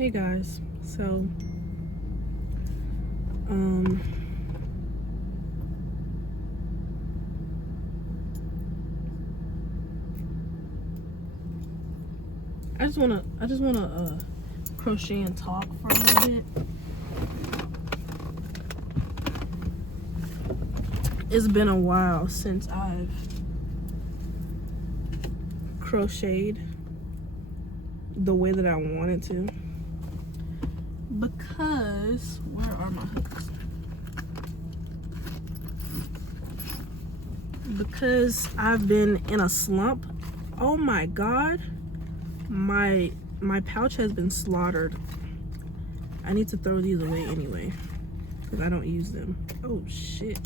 Hey guys, so I just wanna crochet and talk for a little bit. It's been a while since I've crocheted the way that I wanted to, because where are my hooks? Because I've been in a slump. Oh my god, my pouch has been slaughtered. I need to throw these away anyway because I don't use them. Oh shit.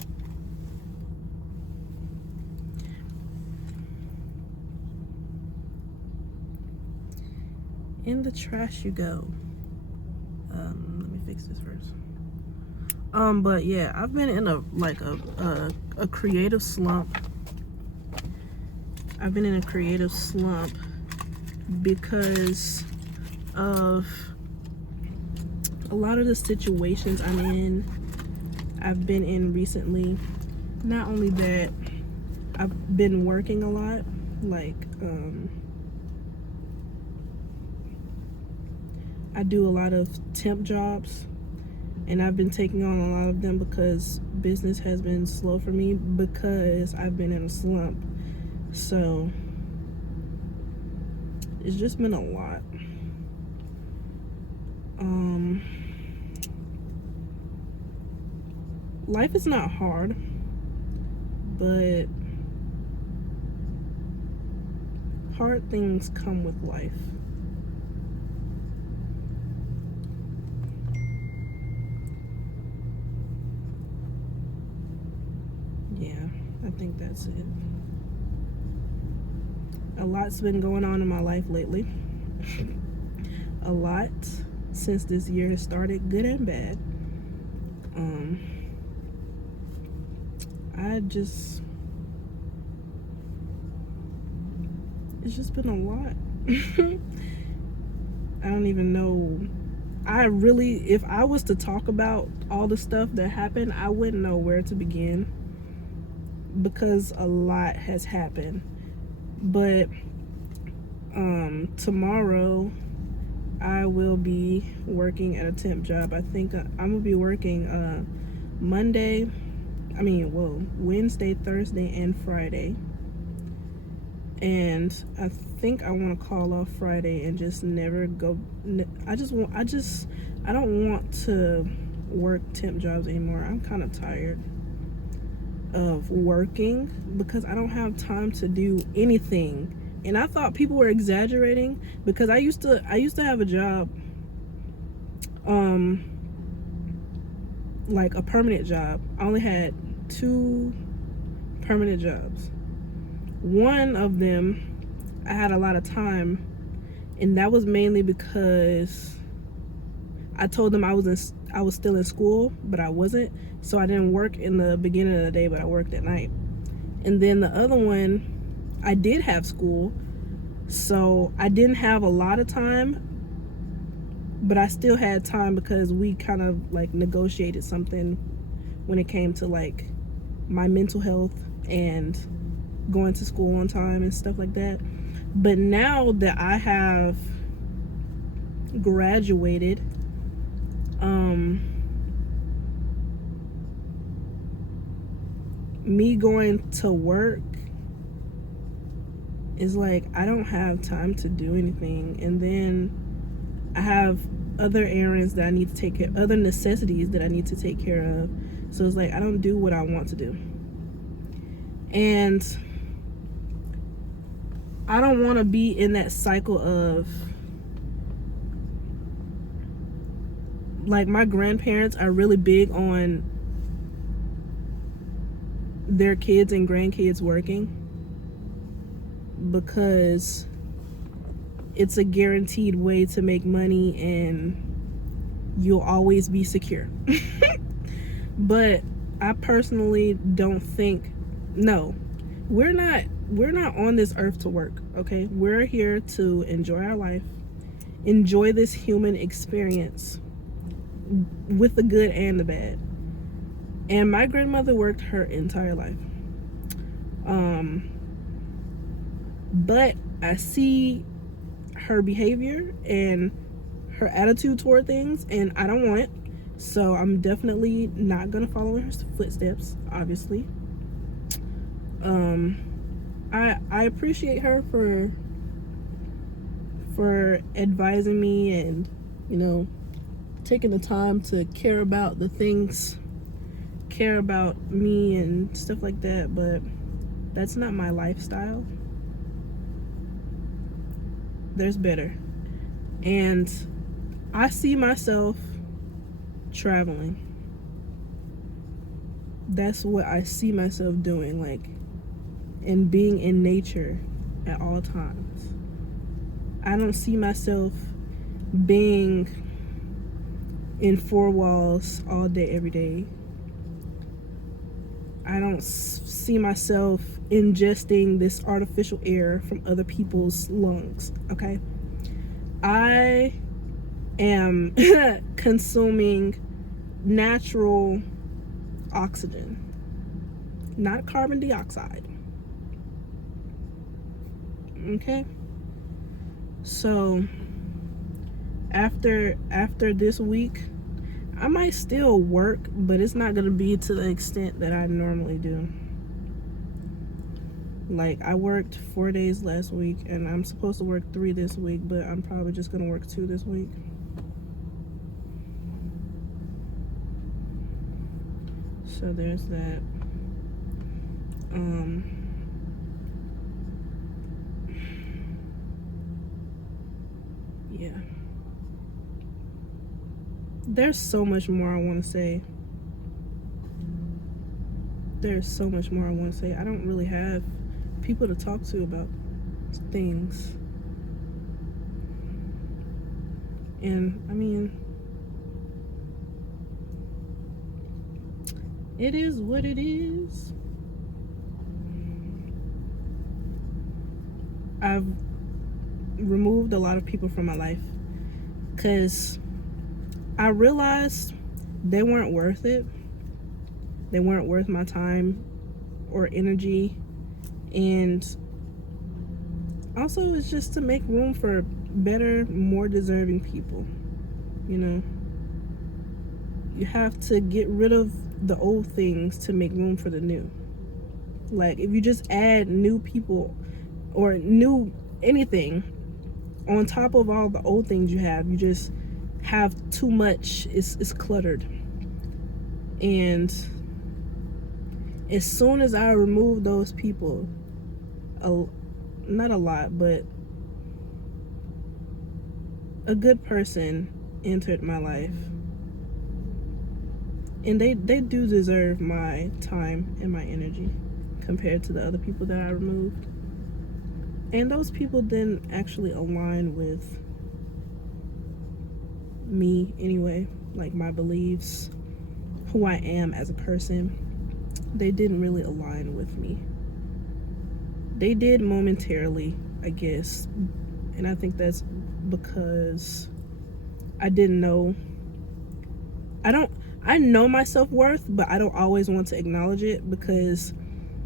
In the trash you go. Let me fix this first. But yeah, I've been in a creative slump. I've been in a creative slump because of a lot of the situations I've been in recently. Not only that, I've been working a lot, like I do a lot of temp jobs, and I've been taking on a lot of them because business has been slow for me because I've been in a slump. So it's just been a lot. Life is not hard, but hard things come with life. Yeah, I think that's it. A lot's been going on in my life lately. A lot since this year has started, good and bad. It's just been a lot. I don't even know. If I was to talk about all the stuff that happened, I wouldn't know where to begin because a lot has happened. But tomorrow I will be working at a temp job. I think I'm gonna be working Wednesday, Thursday, and Friday. And I think I want to call off Friday and just never go. I don't want to work temp jobs anymore. I'm kind of tired of working because I don't have time to do anything. And I thought people were exaggerating because I used to have a job, like a permanent job. I only had 2 permanent jobs. One of them I had a lot of time, and that was mainly because I told them I was still in school, but I wasn't. So I didn't work in the beginning of the day, but I worked at night. And then the other one, I did have school, so I didn't have a lot of time, but I still had time because we kind of like negotiated something when it came to like my mental health and going to school on time and stuff like that. But now that I have graduated, me going to work is like I don't have time to do anything, and then I have other errands that I need to take care of, other necessities that I need to take care of. So it's like I don't do what I want to do, and I don't want to be in that cycle of, like, my grandparents are really big on their kids and grandkids working because it's a guaranteed way to make money and you'll always be secure. But I personally don't think, no, we're not on this earth to work, okay? We're here to enjoy our life enjoy this human experience with the good and the bad. And my grandmother worked her entire life. But I see her behavior and her attitude toward things, and I don't want it. So I'm definitely not gonna follow in her footsteps, obviously. I appreciate her for advising me and, you know, taking the time to care about the things, care about me and stuff like that, but that's not my lifestyle. There's better. And I see myself traveling. That's what I see myself doing, like, and being in nature at all times. I don't see myself being in four walls all day, every day. I don't see myself ingesting this artificial air from other people's lungs, okay? I am consuming natural oxygen, not carbon dioxide. Okay? So after this week, I might still work, but it's not gonna be to the extent that I normally do. Like, I worked 4 days last week, and I'm supposed to work 3 this week, but I'm probably just gonna work 2 this week. So there's that. Yeah. There's so much more I want to say. There's so much more I want to say. I don't really have people to talk to about things. And, I mean, it is what it is. I've removed a lot of people from my life because I realized they weren't worth it. They weren't worth my time or energy. And also, it's just to make room for better, more deserving people. You know, you have to get rid of the old things to make room for the new. Like, if you just add new people or new anything on top of all the old things you just have too much. It's cluttered. And as soon as I remove those people, not a lot, but a good person entered my life. And they do deserve my time and my energy compared to the other people that I removed. And those people didn't actually align with me anyway, like my beliefs, who I am as a person. They didn't really align with me. They did momentarily, I guess. And I think that's because I didn't know. I know my self-worth, but I don't always want to acknowledge it because,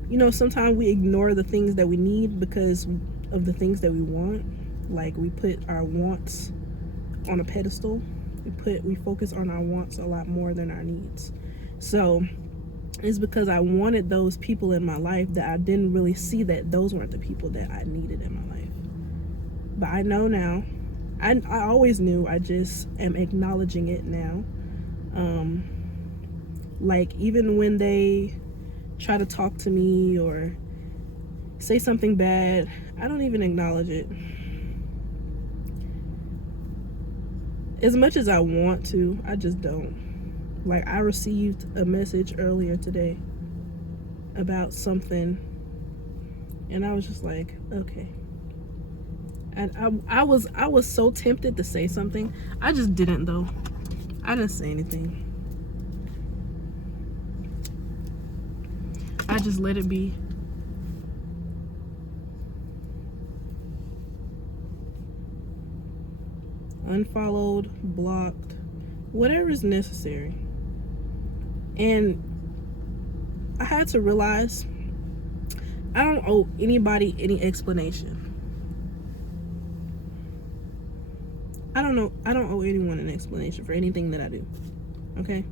you know, sometimes we ignore the things that we need because of the things that we want. Like, we put our wants on a pedestal. We focus on our wants a lot more than our needs. So it's because I wanted those people in my life that I didn't really see that those weren't the people that I needed in my life. But I know now. I always knew. I just am acknowledging it now. Like, even when they try to talk to me or say something bad, I don't even acknowledge it. As much as I want to, I just don't. Like, I received a message earlier today about something, and I was just like, okay. And I was so tempted to say something. I just didn't, though. I didn't say anything. I just let it be. unfollowed, blocked, whatever is necessary. And I had to realize I don't owe anybody any explanation. I don't owe anyone an explanation for anything that I do. Okay?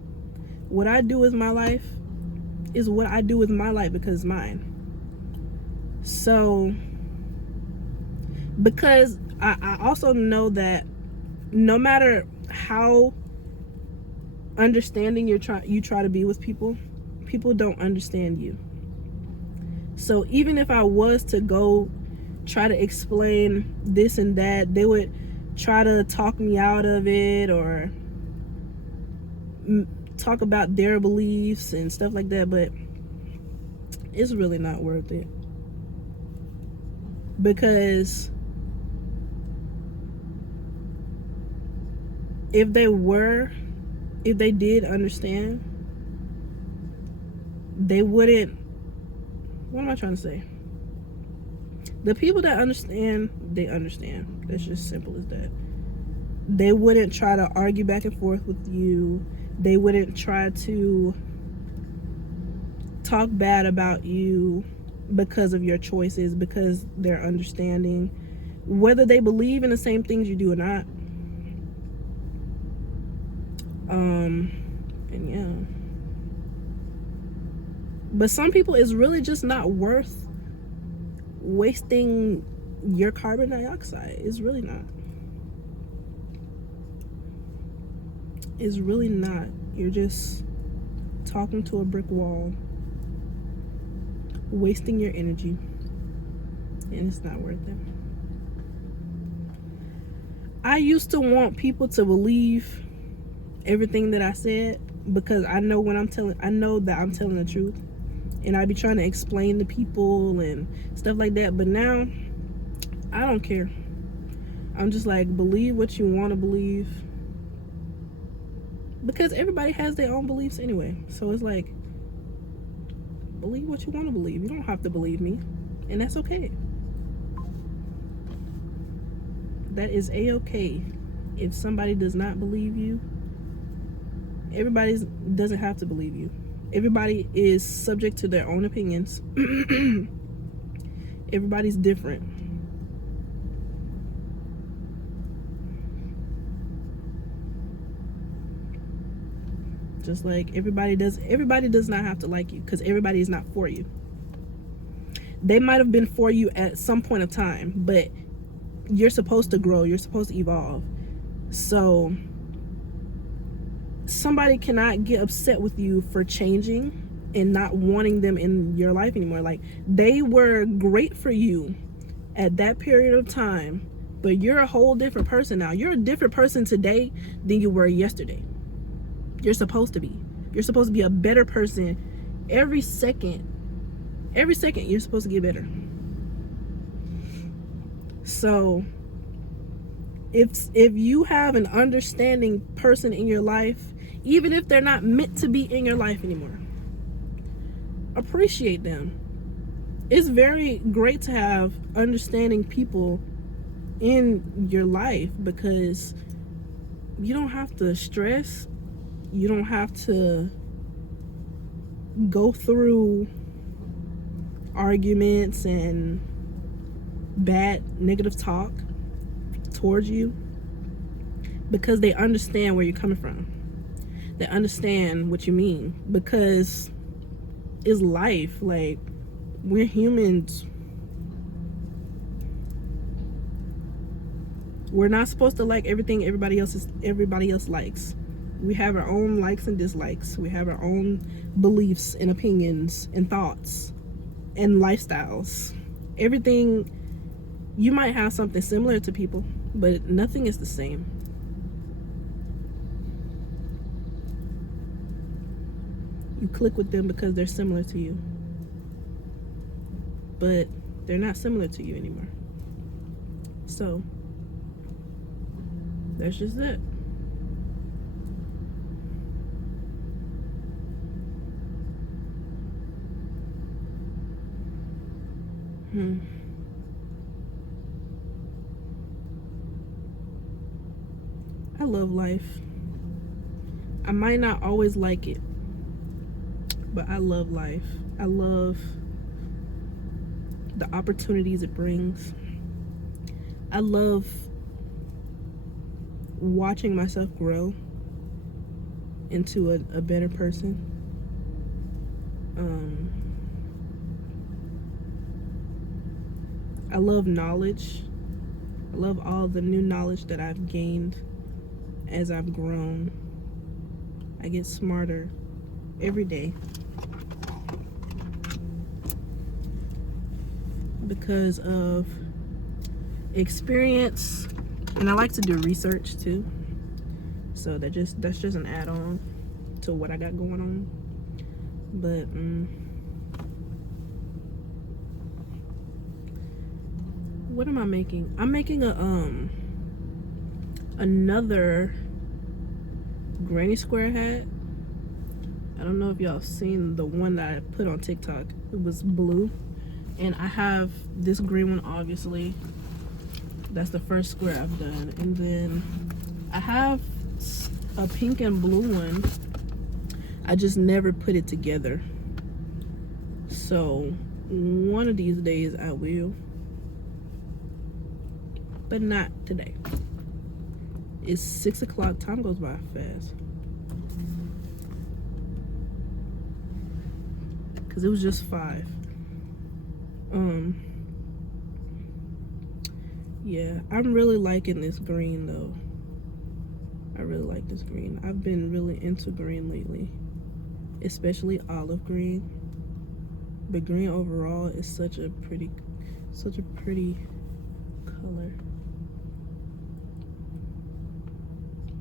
What I do with my life is what I do with my life because it's mine. So, because I also know that no matter how understanding you try to be with people, people don't understand you. So even if I was to go try to explain this and that, they would try to talk me out of it or talk about their beliefs and stuff like that, but it's really not worth it. Because if they did understand, they wouldn't, what am I trying to say? The people that understand, they understand. It's just simple as that. They wouldn't try to argue back and forth with you. They wouldn't try to talk bad about you because of your choices, because they're understanding, whether they believe in the same things you do or not. And yeah. But some people, it's really just not worth wasting your carbon dioxide. It's really not. It's really not. You're just talking to a brick wall, wasting your energy, and it's not worth it. I used to want people to believe everything that I said because I know that I'm telling the truth, and I'd be trying to explain to people and stuff like that. But now I don't care. I'm just like, believe what you want to believe, because everybody has their own beliefs anyway. So it's like, believe what you want to believe. You don't have to believe me, and that's okay. That is a-okay. If somebody does not believe you, everybody doesn't have to believe you. Everybody is subject to their own opinions. Everybody's different. Just like everybody does not have to like you, because everybody is not for you. They might have been for you at some point of time, but you're supposed to grow, you're supposed to evolve. So somebody cannot get upset with you for changing and not wanting them in your life anymore. Like, they were great for you at that period of time, but you're a whole different person now. You're a different person today than you were yesterday. You're supposed to be. You're supposed to be a better person every second. Every second you're supposed to get better. So if you have an understanding person in your life, even if they're not meant to be in your life anymore, appreciate them. It's very great to have understanding people in your life, because you don't have to stress. You don't have to go through arguments and bad negative talk towards you, because they understand where you're coming from. They understand what you mean, because it's life. Like, we're humans. We're not supposed to like everything everybody else likes. We have our own likes and dislikes. We have our own beliefs and opinions and thoughts and lifestyles. Everything, you might have something similar to people, but nothing is the same. You click with them because they're similar to you, but they're not similar to you anymore. So that's just it. I love life. I might not always like it, but I love life. I love the opportunities it brings. I love watching myself grow into a better person. I love knowledge. I love all the new knowledge that I've gained as I've grown. I get smarter every day because of experience, and I like to do research too. So that's just an add-on to what I got going on. But what am I making? I'm making another granny square hat. I don't know if y'all seen the one that I put on TikTok. It was blue, and I have this green one, obviously. That's the first square I've done, and then I have a pink and blue one. I just never put it together. So one of these days I will, but not today. It's 6 o'clock. Time goes by fast. Because it was just 5. Yeah, I'm really liking this green though. I really like this green. I've been really into green lately, especially olive green. But green overall is such a pretty color.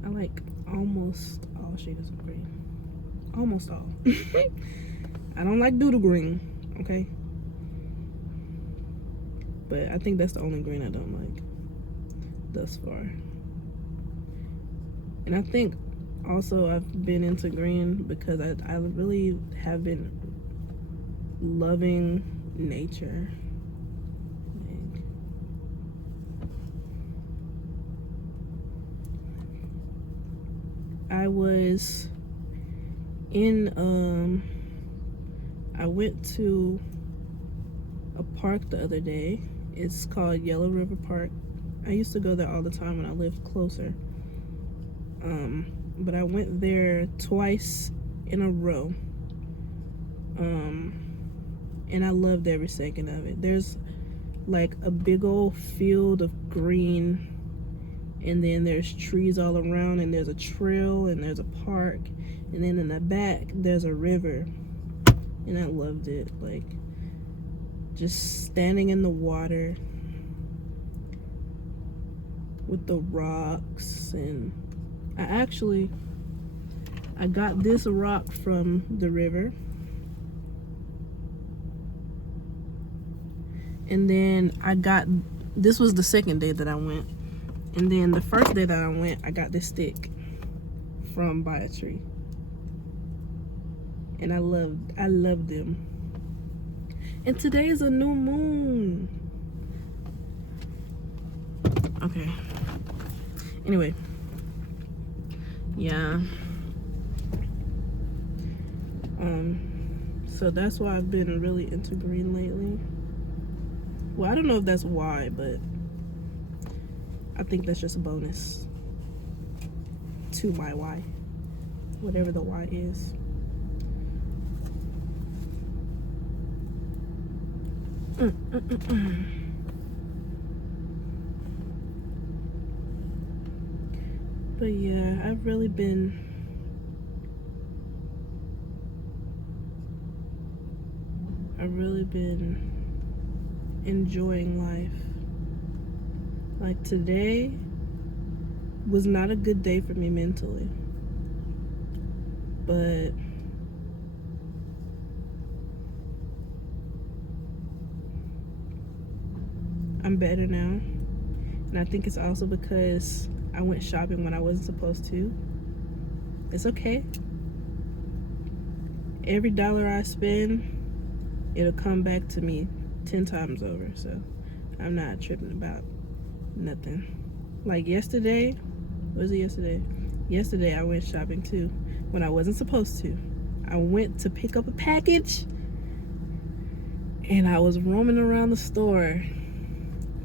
I like almost all shades of green. Almost all. I don't like doodle green, okay? But I think that's the only green I don't like thus far. And I think also I've been into green because I really have been loving nature. I was in I went to a park the other day. It's called Yellow River Park. I used to go there all the time when I lived closer. But I went there twice in a row. And I loved every second of it. There's like a big old field of green, and then there's trees all around, and there's a trail, and there's a park, and then in the back there's a river. And I loved it. Like, just standing in the water with the rocks. And I got this rock from the river, and then this was the second day that I went, and then the first day that I went, I got this stick from by a tree, and I loved them. And today is a new moon. Okay. Anyway. Yeah. So that's why I've been really into green lately. Well, I don't know if that's why, but I think that's just a bonus to my why. Whatever the why is. But yeah, I've really been enjoying life. Like, today was not a good day for me mentally, but I'm better now. And I think it's also because I went shopping when I wasn't supposed to. It's okay. Every dollar I spend, it'll come back to me 10 times over. So I'm not tripping about nothing. Like yesterday, Was it yesterday? Yesterday I went shopping too when I wasn't supposed to. I went to pick up a package and I was roaming around the store.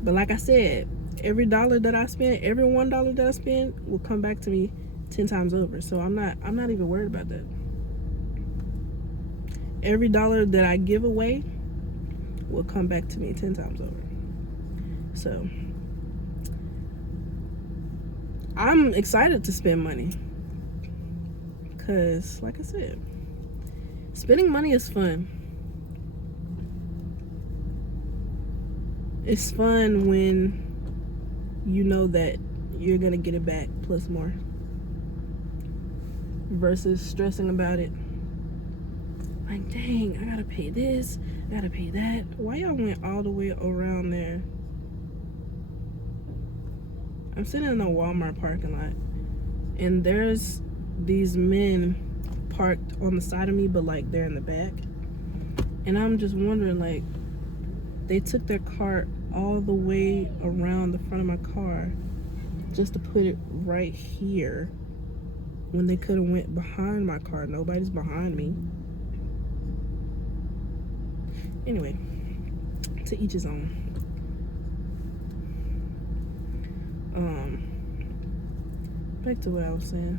But like I said, every $1 that I spend, every $1 that I spend will come back to me 10 times over. So I'm not even worried about that. Every $1 that I give away will come back to me 10 times over. So I'm excited to spend money because, like I said, spending money is fun. It's fun when you know that you're gonna get it back plus more versus stressing about it. Like, dang, I gotta pay this, I gotta pay that. Why y'all went all the way around there? I'm sitting in a Walmart parking lot and there's these men parked on the side of me, but like they're in the back. And I'm just wondering, like, they took their cart all the way around the front of my car just to put it right here when they could have went behind my car. Nobody's behind me. Anyway, to each his own. Back to what I was saying.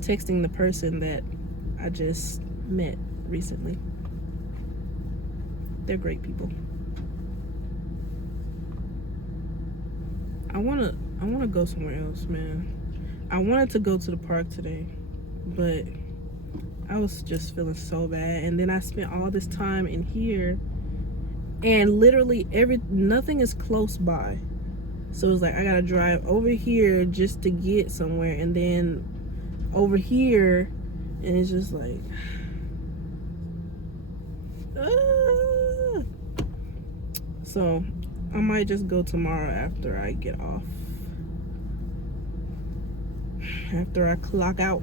Texting the person that I just met recently. They're great people. I wanna go somewhere else, man. I wanted to go to the park today, but I was just feeling so bad. And then I spent all this time in here, and literally nothing is close by. So it's like I gotta drive over here just to get somewhere, and then over here, and it's just like So I might just go tomorrow after I get off, after I clock out.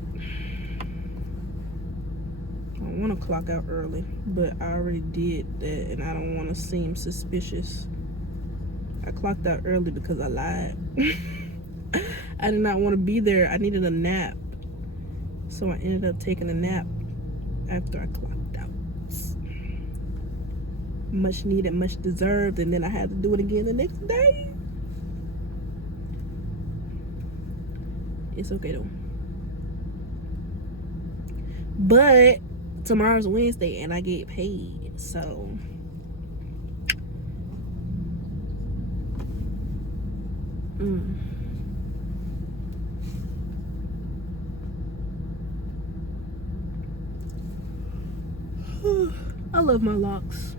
I want to clock out early, but I already did that and I don't want to seem suspicious. I clocked out early because I lied. I did not want to be there. I needed a nap, so I ended up taking a nap after I clocked out. Much needed, much deserved, and then I had to do it again the next day. It's okay though. But tomorrow's Wednesday and I get paid, so I love my locks.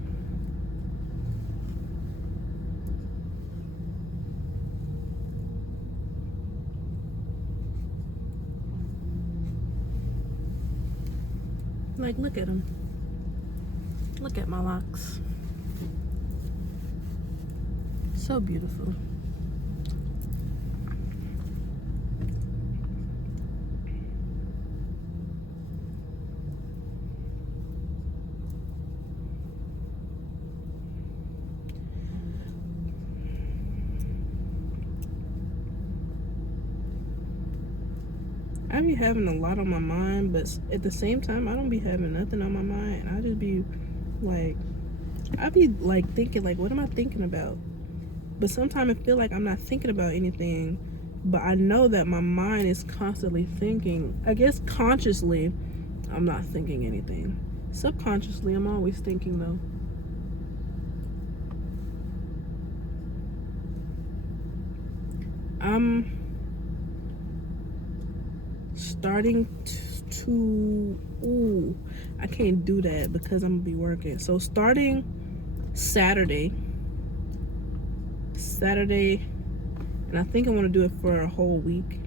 Like, look at them. Look at my locks. So beautiful. I be having a lot on my mind, but at the same time, I don't be having nothing on my mind. I just be like, I be like thinking, like, what am I thinking about? But sometimes I feel like I'm not thinking about anything, but I know that my mind is constantly thinking. I guess consciously, I'm not thinking anything. Subconsciously, I'm always thinking though. I'm starting to I can't do that because I'm gonna be working. So starting Saturday, and I think I want to do it for a whole week.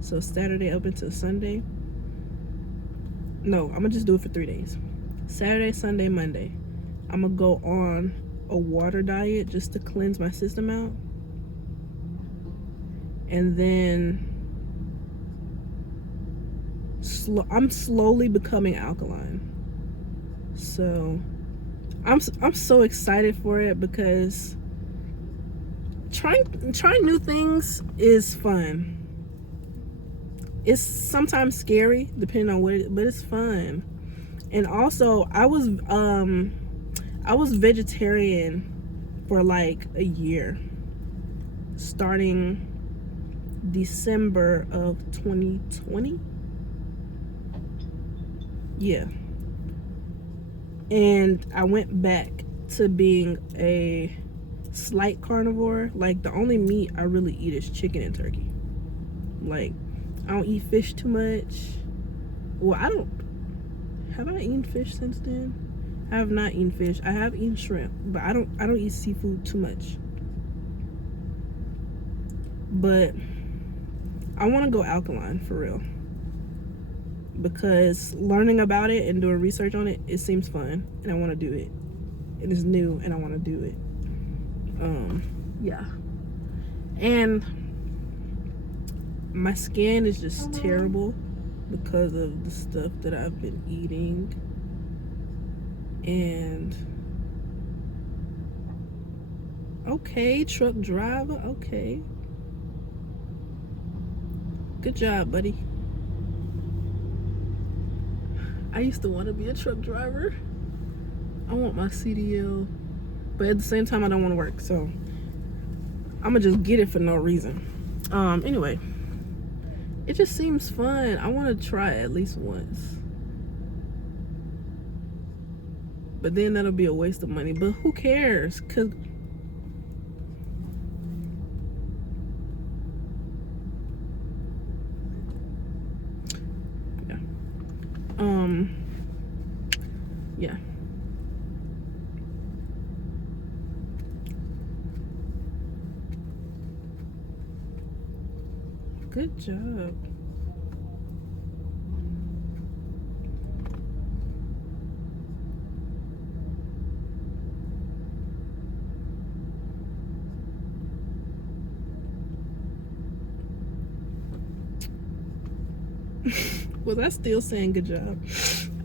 So Saturday up until Sunday. No, I'm gonna just do it for 3 days. Saturday, Sunday, Monday. I'm gonna go on a water diet just to cleanse my system out. And then I'm slowly becoming alkaline. So I'm so excited for it, because trying new things is fun. It's sometimes scary depending on what but it's fun. And also I was vegetarian for like a year, starting December of 2020. Yeah. And I went back to being a slight carnivore. Like, the only meat I really eat is chicken and turkey. Like, I don't eat fish too much. Well, have I eaten fish since then? I have not eaten fish. I have eaten shrimp, but I don't eat seafood too much. But I want to go alkaline for real, because learning about it and doing research on it, it seems fun, and I want to do it. It is new, and I want to do it. Yeah. And my skin is just terrible because of the stuff that I've been eating. And okay, truck driver, okay. Good job, buddy. I used to want to be a truck driver. I want my CDL, but at the same time I don't want to work, so I'm gonna just get it for no reason. Anyway, it just seems fun. I want to try it at least once, but then that'll be a waste of money. But who cares? Cause yeah. Good job. Was I still saying good job?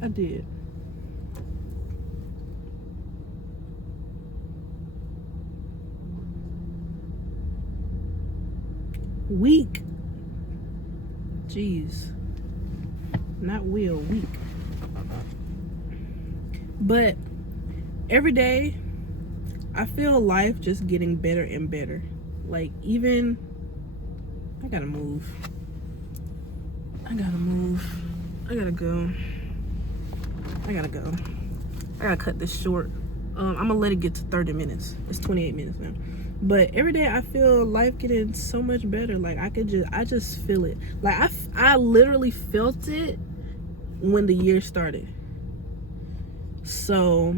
I did. Weak. Jeez. Not will, weak. But every day I feel life just getting better and better. Like, even I gotta move. I gotta go. I gotta cut this short. I'm gonna let it get to 30 minutes. It's 28 minutes now. But every day I feel life getting so much better. Like, I just feel it. Like, I literally felt it when the year started. So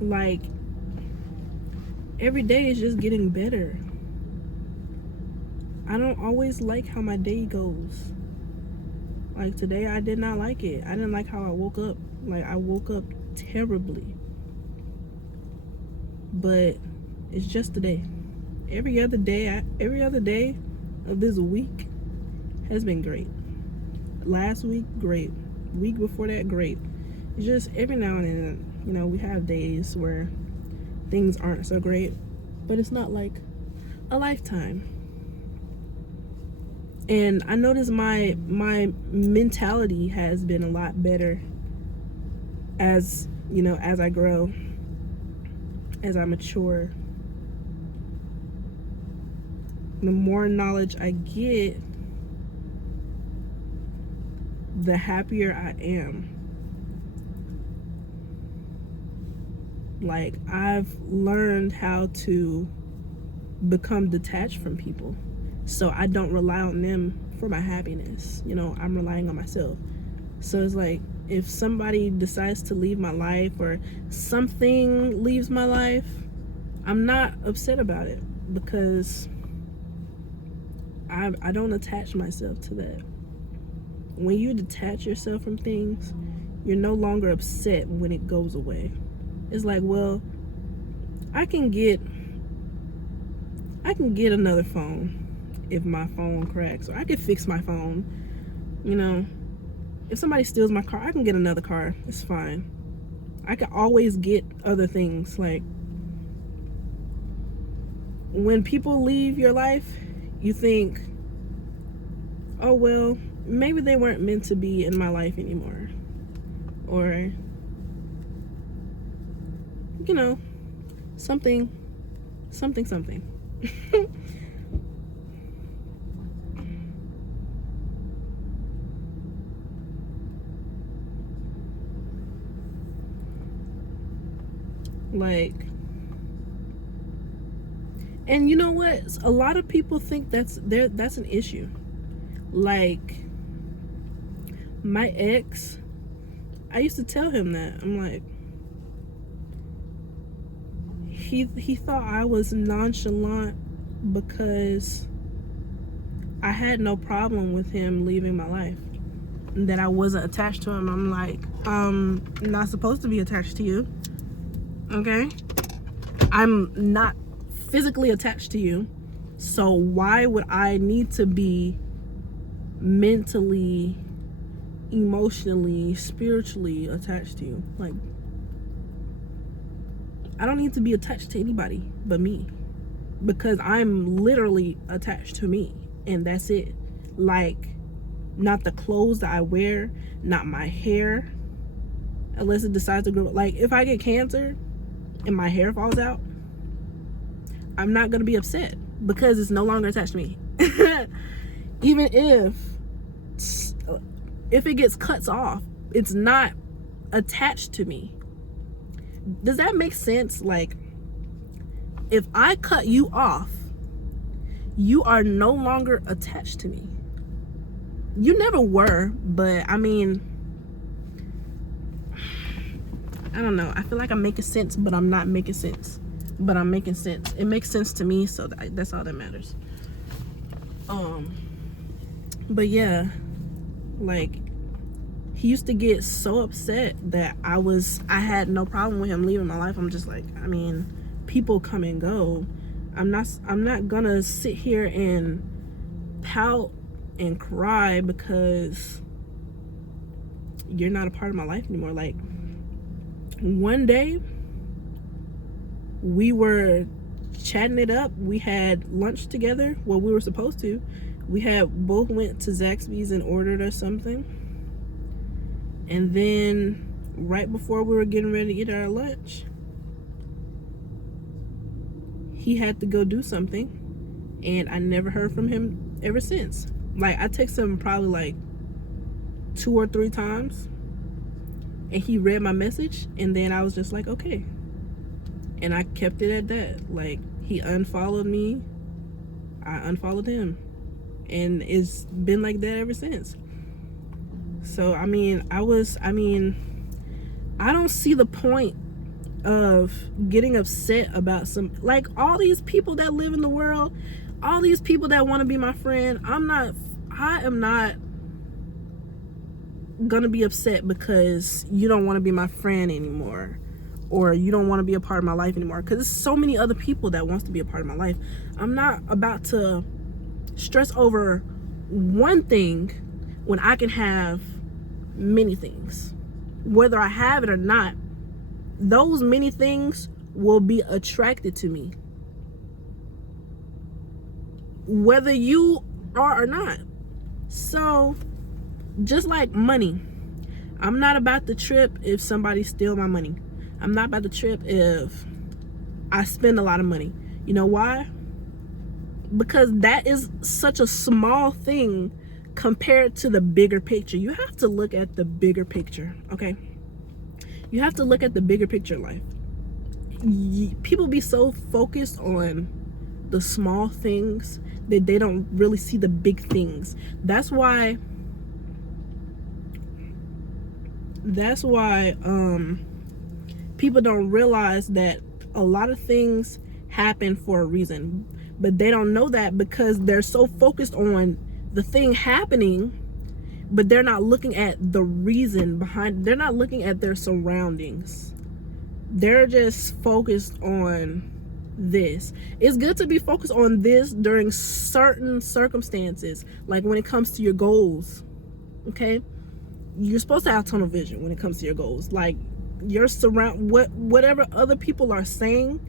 like, every day is just getting better. I don't always like how my day goes. Like, today I did not like it. I didn't like how I woke up. Like, I woke up terribly. But it's just a day. Every other day of this week has been great. Last week, great. Week before that, great. It's just every now and then, you know, we have days where things aren't so great, but it's not like a lifetime. And I noticed my mentality has been a lot better as, you know, as I grow, as I mature. The more knowledge I get, the happier I am. Like, I've learned how to become detached from people, so I don't rely on them for my happiness. You know, I'm relying on myself. So it's like, if somebody decides to leave my life, or something leaves my life, I'm not upset about it, because I don't attach myself to that. when you detach yourself from things, you're no longer upset when it goes away. It's like, well, I can get another phone if my phone cracks, or I can fix my phone. You know, if somebody steals my car, I can get another car. It's fine. I can always get other things. Like, when people leave your life, you think, oh, well, maybe they weren't meant to be in my life anymore. Or, you know, something. Like, and you know what? A lot of people think that's an issue. Like, my ex, I used to tell him that. I'm like, he thought I was nonchalant because I had no problem with him leaving my life, and that I wasn't attached to him. I'm like, I'm not supposed to be attached to you, okay? I'm not physically attached to you, so why would I need to be mentally, emotionally, spiritually attached to you? Like, I don't need to be attached to anybody but me, because I'm literally attached to me, and that's it. Like, not the clothes that I wear, not my hair, unless it decides to grow. Like, if I get cancer and my hair falls out, I'm not gonna be upset because it's no longer attached to me. Even if it gets cut off, it's not attached to me. Does that make sense? Like, if I cut you off, you are no longer attached to me. You never were, but I mean, I don't know. I feel like I'm making sense, but I'm not making sense. But I'm making sense. It makes sense to me, so that's all that matters. But yeah, like, he used to get so upset that I had no problem with him leaving my life. I'm just like, I mean, people come and go. I'm not gonna sit here and pout and cry because you're not a part of my life anymore. Like, one day we were chatting it up. We had lunch together. Well, we were supposed to. We had both went to Zaxby's and ordered us something. And then right before we were getting ready to eat our lunch, he had to go do something, and I never heard from him ever since. Like, I texted him probably like 2 or 3 times, and he read my message, and then I was just like, okay. And I kept it at that. Like, he unfollowed me, I unfollowed him, and it's been like that ever since. So I don't see the point of getting upset about like, all these people that live in the world, all these people that want to be my friend. I am not gonna be upset because you don't want to be my friend anymore, or you don't want to be a part of my life anymore, because there's so many other people that wants to be a part of my life. I'm not about to stress over one thing when I can have many things. Whether I have it or not, those many things will be attracted to me, whether you are or not. So, just like money, I'm not about to trip if somebody steals my money. I'm not about to trip if I spend a lot of money. You know why? Because that is such a small thing compared to the bigger picture. You have to look at the bigger picture, okay? You have to look at the bigger picture in life. People be so focused on the small things that they don't really see the big things. That's why people don't realize that a lot of things happen for a reason, but they don't know that because they're so focused on the thing happening, but they're not looking at the reason behind. They're not looking at their surroundings. They're just focused on this. It's good to be focused on this during certain circumstances, like when it comes to your goals. Okay, you're supposed to have tunnel vision when it comes to your goals. Like your whatever other people are saying,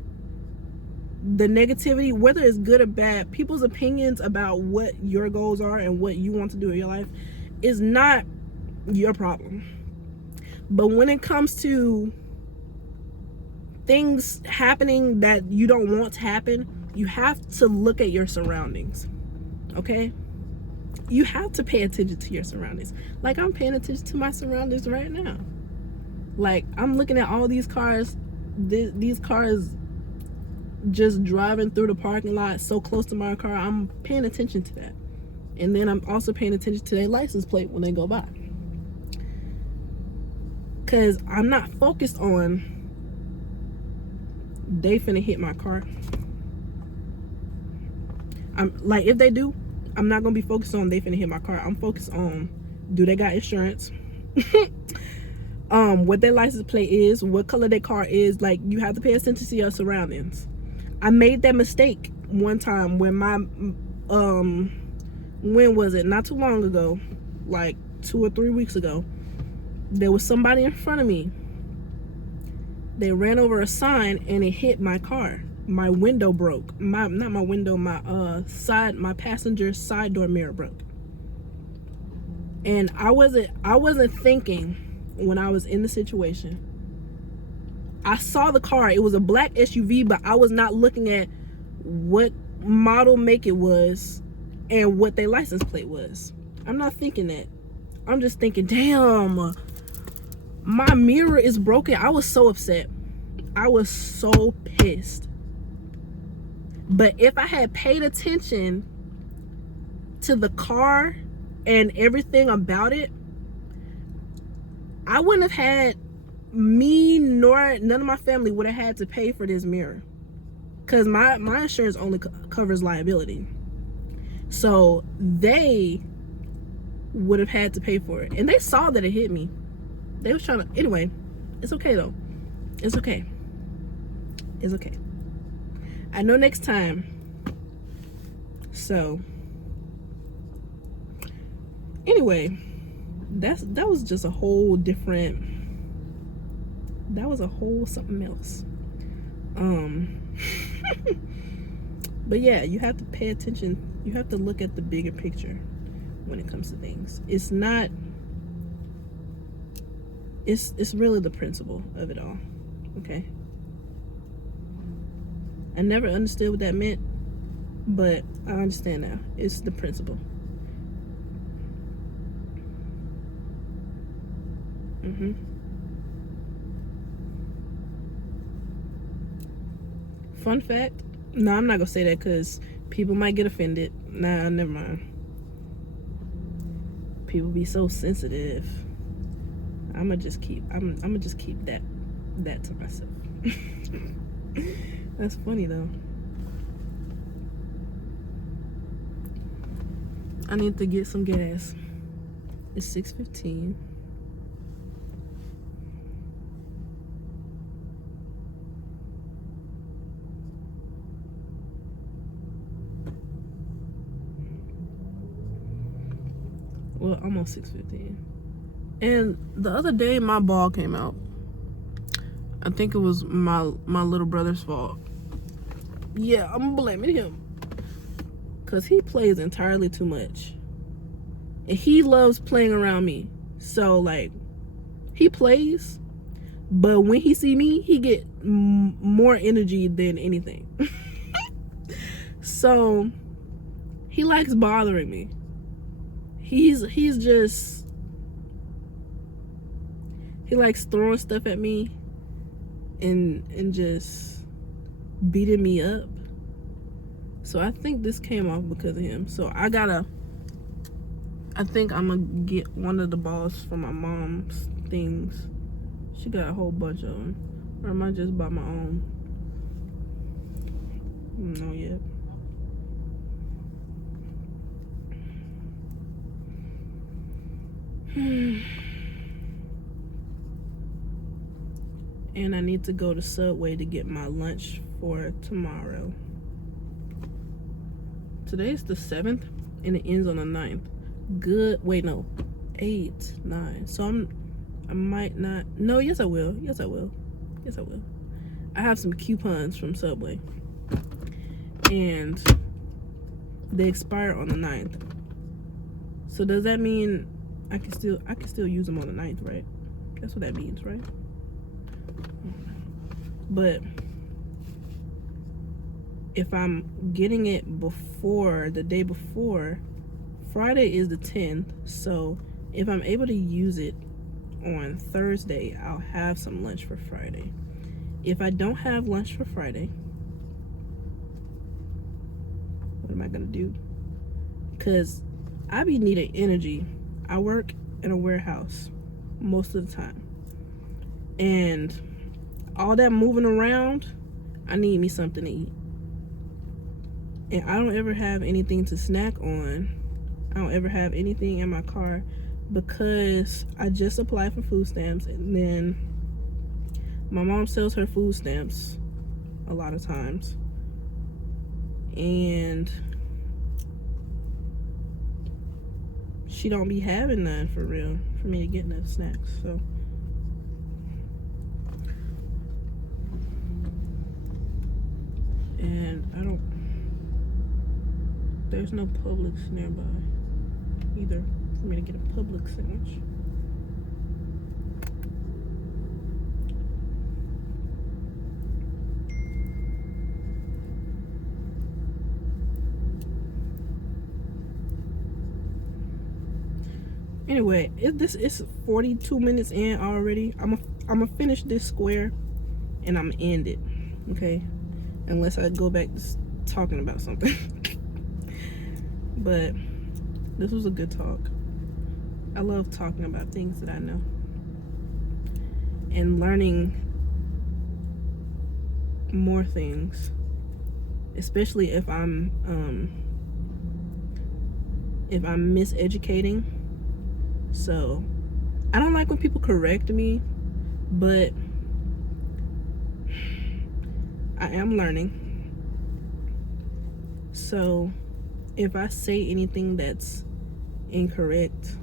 the negativity, whether it's good or bad, people's opinions about what your goals are and what you want to do in your life is not your problem. But when it comes to things happening that you don't want to happen, you have to look at your surroundings. Okay, you have to pay attention to your surroundings. Like I'm paying attention to my surroundings right now. Like I'm looking at all these cars, these cars just driving through the parking lot so close to my car. I'm paying attention to that. And then I'm also paying attention to their license plate when they go by, because I'm not focused on they finna hit my car. I'm like, if they do, I'm not gonna be focused on they finna hit my car. I'm focused on, do they got insurance? What their license plate is, what color their car is. Like, you have to pay attention to your surroundings. I made that mistake one time when my when was it? Not too long ago, like 2 or 3 weeks ago. There was somebody in front of me. They ran over a sign and it hit my car. My window broke. Not my window, my passenger side door mirror broke. And I wasn't thinking when I was in the situation. I saw the car. It was a black SUV, but I was not looking at what model, make it was and what their license plate was. I'm not thinking that. I'm just thinking, damn, my mirror is broken. I was so upset. I was so pissed. But if I had paid attention to the car and everything about it, I wouldn't have had, me nor none of my family would have had to pay for this mirror, because my insurance only covers liability. So they would have had to pay for it, and they saw that it hit me. They was trying to, anyway, it's okay though. It's okay. It's okay. I know next time. So anyway, that was just a whole different, that was a whole something else. But yeah, you have to pay attention. You have to look at the bigger picture when it comes to things. It's not, it's really the principle of it all. Okay, I never understood what that meant, but I understand now. It's the principle. Fun fact. No, I'm not gonna say that because people might get offended. Nah, never mind. People be so sensitive. I'm gonna just keep that to myself. That's funny though. I need to get some gas. It's 6:15. Well, almost 6:15. And the other day my ball came out. I think it was my little brother's fault. Yeah, I'm blaming him, because he plays entirely too much. And he loves playing around me. So like, he plays, but when he see me, he get more energy than anything. So he likes bothering me. He's just, he likes throwing stuff at me and just beating me up. So I think this came off because of him. So I think I'm gonna get one of the balls from my mom's things. She got a whole bunch of them. Or I might just buy my own. I don't know yet. And I need to go to Subway to get my lunch for tomorrow. Today's the 7th and it ends on the 9th. Good. Wait, no. 8, 9. So I might not. No, yes I will. Yes I will. Yes I will. I have some coupons from Subway. And they expire on the 9th. So does that mean I can still use them on the 9th, right? That's what that means, right? But if I'm getting it before the day before, Friday is the 10th. So if I'm able to use it on Thursday, I'll have some lunch for Friday. If I don't have lunch for Friday, what am I gonna do? Because I be needing energy. I work in a warehouse most of the time, and all that moving around, I need me something to eat. And I don't ever have anything to snack on. I don't ever have anything in my car because I just applied for food stamps, and then my mom sells her food stamps a lot of times, and she don't be having none for real for me to get no snacks. So and there's no Publix nearby either for me to get a Publix sandwich. Anyway, it's 42 minutes in already. I'm gonna finish this square and I'm gonna end it, okay? Unless I go back to talking about something. But this was a good talk. I love talking about things that I know and learning more things, especially if I'm miseducating. So I don't like when people correct me, but I am learning. So if I say anything that's incorrect,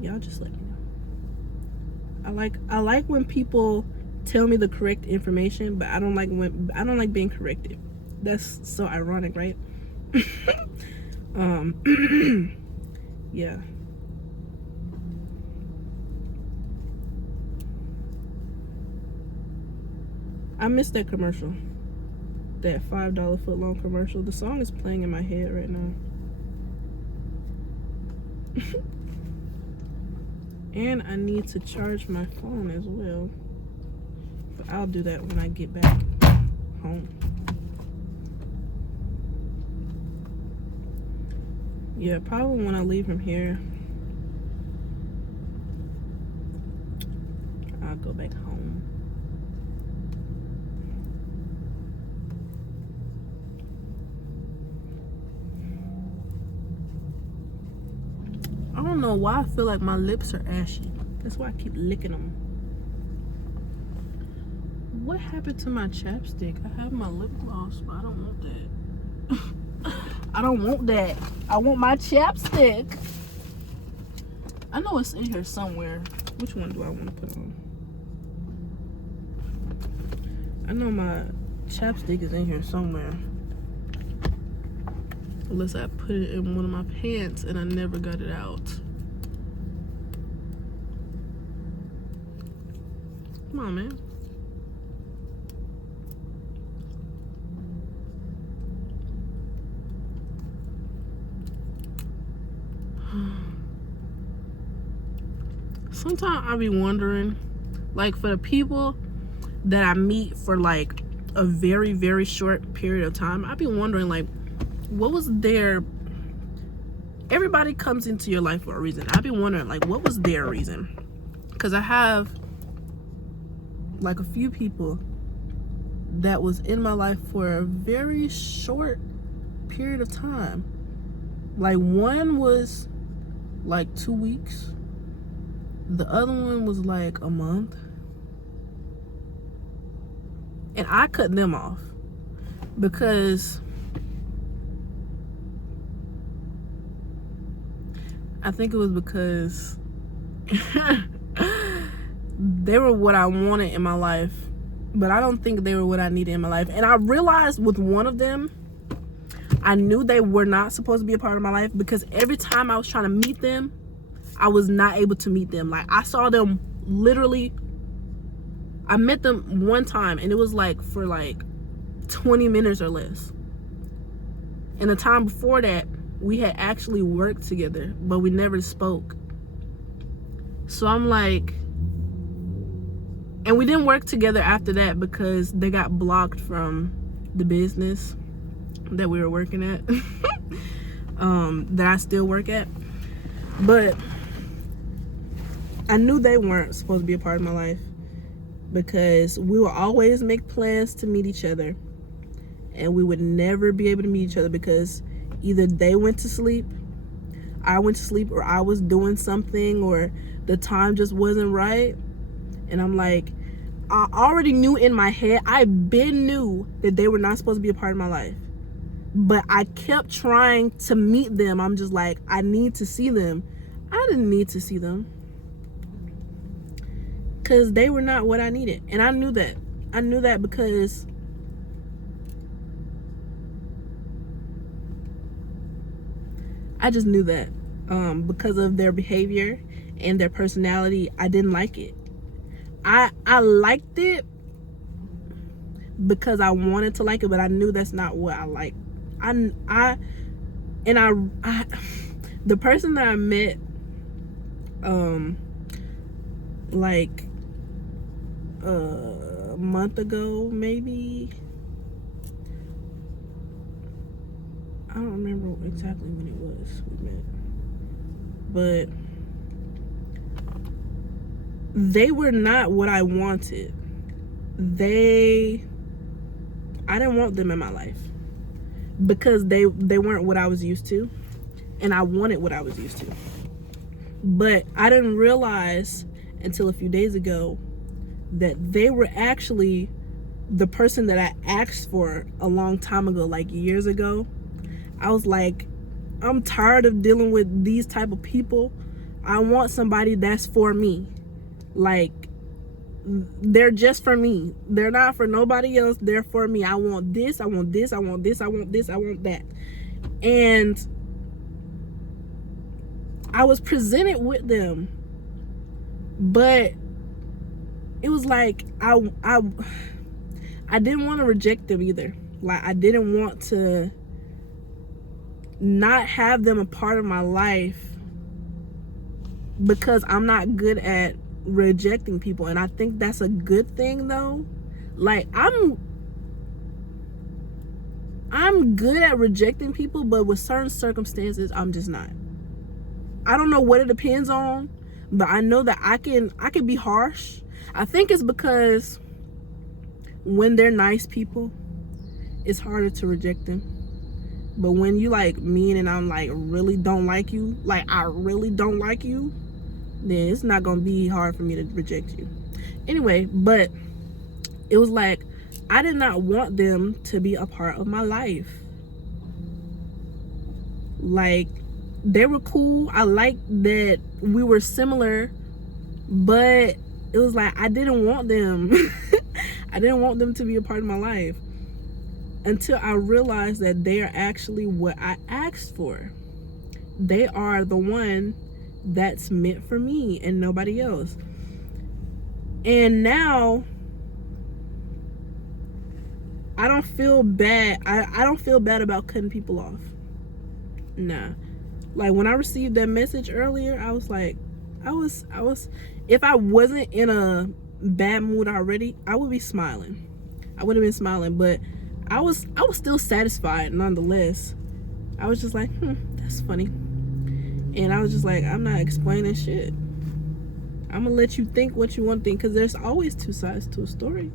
y'all just let me know. I like when people tell me the correct information, but I don't like being corrected. That's so ironic, right? Yeah. I missed that commercial. That $5 footlong commercial. The song is playing in my head right now. And I need to charge my phone as well. But I'll do that when I get back home. Yeah, probably when I leave from here, I'll go back home. I don't know why I feel like my lips are ashy. That's why I keep licking them. What happened to my chapstick? I have my lip gloss, but I don't want that. I don't want that. I want my chapstick. I know it's in here somewhere. Which one do I want to put on? I know my chapstick is in here somewhere. Unless I put it in one of my pants and I never got it out. Come on, man. Sometimes I be wondering, like, for the people that I meet for like a very, very short period of time, I be wondering, like, what was their... Everybody comes into your life for a reason. I be wondering, like, what was their reason? Because I have like a few people that was in my life for a very short period of time. Like, one was like 2 weeks. The other one was like a month. And I cut them off because I think it was because they were what I wanted in my life, but I don't think they were what I needed in my life. And I realized with one of them, I knew they were not supposed to be a part of my life, because every time I was trying to meet them, I was not able to meet them. Like, I saw them literally, I met them one time and it was like for like 20 minutes or less. And the time before that, we had actually worked together, but we never spoke. So I'm like, and we didn't work together after that because they got blocked from the business that we were working at, that I still work at. But I knew they weren't supposed to be a part of my life, because we would always make plans to meet each other, and we would never be able to meet each other because either they went to sleep, I went to sleep, or I was doing something, or the time just wasn't right. And I'm like, I already knew in my head, I been knew that they were not supposed to be a part of my life, but I kept trying to meet them. I'm just like, I need to see them. I didn't need to see them, because they were not what I needed. And I knew that. I knew that because I just knew that, because of their behavior and their personality. I didn't like it. I liked it because I wanted to like it, but I knew that's not what I like. I the person that I met like a month ago, maybe, I don't remember exactly when it was we met, but they were not what I wanted. I didn't want them in my life because they weren't what I was used to, and I wanted what I was used to. But I didn't realize until a few days ago that they were actually the person that I asked for a long time ago, like years ago. I was like, I'm tired of dealing with these type of people. I want somebody that's for me. Like, they're just for me. They're not for nobody else. They're for me. I want this, I want this, I want this, I want this, I want that. And I was presented with them, but it was like I didn't want to reject them either. Like, I didn't want to not have them a part of my life, because I'm not good at rejecting people. And I think that's a good thing though. Like, I'm good at rejecting people, but with certain circumstances I'm just not. I don't know what it depends on, but I know that I can be harsh. I think it's because when they're nice people, it's harder to reject them. But when you like mean and I'm like really don't like you, like I really don't like you, then it's not gonna be hard for me to reject you. Anyway, but it was like, I did not want them to be a part of my life. Like, they were cool. I liked that we were similar, but it was like, I didn't want them. I didn't want them to be a part of my life, until I realized that they are actually what I asked for. They are the one that's meant for me and nobody else. And now I don't feel bad. I don't feel bad about cutting people off. Nah. Like, when I received that message earlier, I was like, I was if I wasn't in a bad mood already, I would be smiling. I would have been smiling, but I was still satisfied nonetheless. I was just like, that's funny. And I was just like, I'm not explaining shit. I'm gonna let you think what you want to think, because there's always two sides to a story.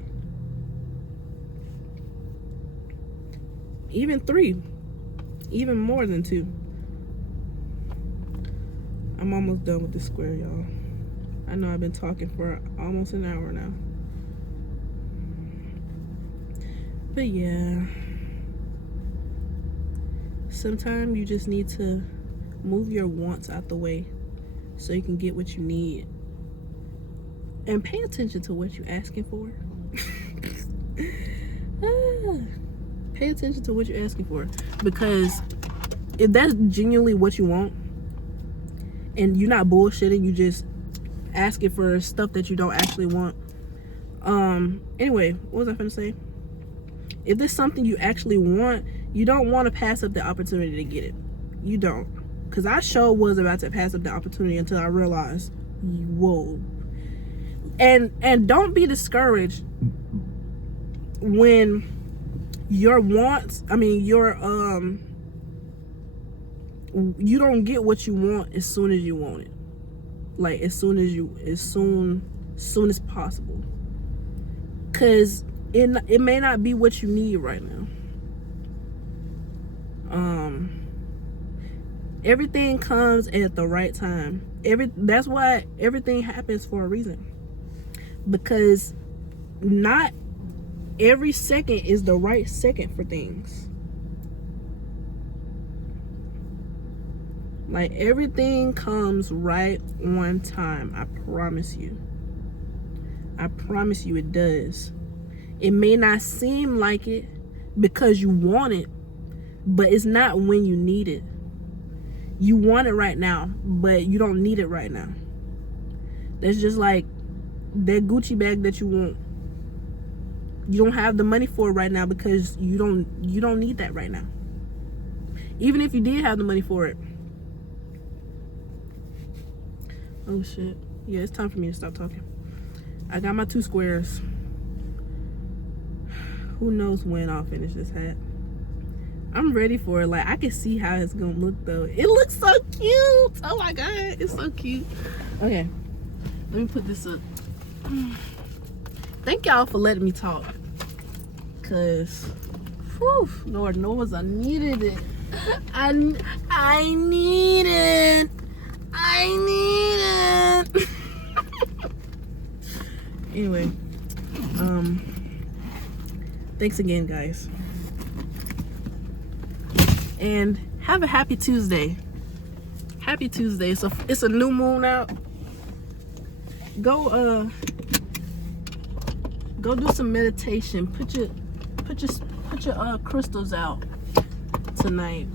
Even three. Even more than 2. I'm almost done with this square, y'all. I know I've been talking for almost an hour now. But yeah, sometimes you just need to move your wants out the way so you can get what you need. And pay attention to what you're asking for. Pay attention to what you're asking for. Because if that's genuinely what you want, and you're not bullshitting, you just asking for stuff that you don't actually want. Anyway, what was I finna say? If there's something you actually want, you don't want to pass up the opportunity to get it. You don't. Because I sure was about to pass up the opportunity until I realized, whoa. And don't be discouraged when your wants, you don't get what you want as soon as you want it. Like as soon as possible. Cause it may not be what you need right now. Everything comes at the right time. That's why everything happens for a reason. Because not every second is the right second for things. Like everything comes right on time. I promise you. I promise you it does. It may not seem like it because you want it, but it's not when you need it. You want it right now, but you don't need it right now. That's just like that Gucci bag that you want. You don't have the money for it right now because you don't need that right now. Even if you did have the money for it. Oh shit. Yeah, it's time for me to stop talking. I got my 2 squares. Who knows when I'll finish this hat. I'm ready for it. Like, I can see how it's gonna look though. It looks so cute. Oh my god, it's so cute. Okay, let me put this up. Thank y'all for letting me talk. Cause, whew, Lord knows I needed it. I need it. Anyway, thanks again, guys. And have a happy Tuesday. Happy Tuesday. So it's a new moon out. Go do some meditation. Put your crystals out tonight.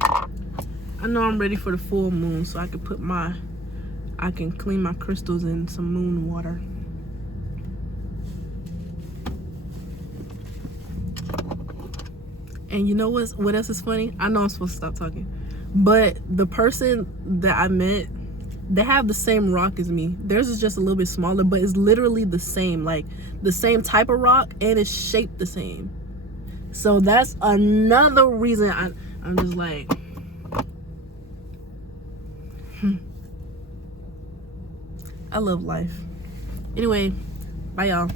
I know I'm ready for the full moon, so I can clean my crystals in some moon water. And you know what else is funny? I know I'm supposed to stop talking, but the person that I met, they have the same rock as me. Theirs is just a little bit smaller, but it's literally the same, like the same type of rock, and it's shaped the same. So that's another reason I'm just like, I love life. Anyway, bye y'all.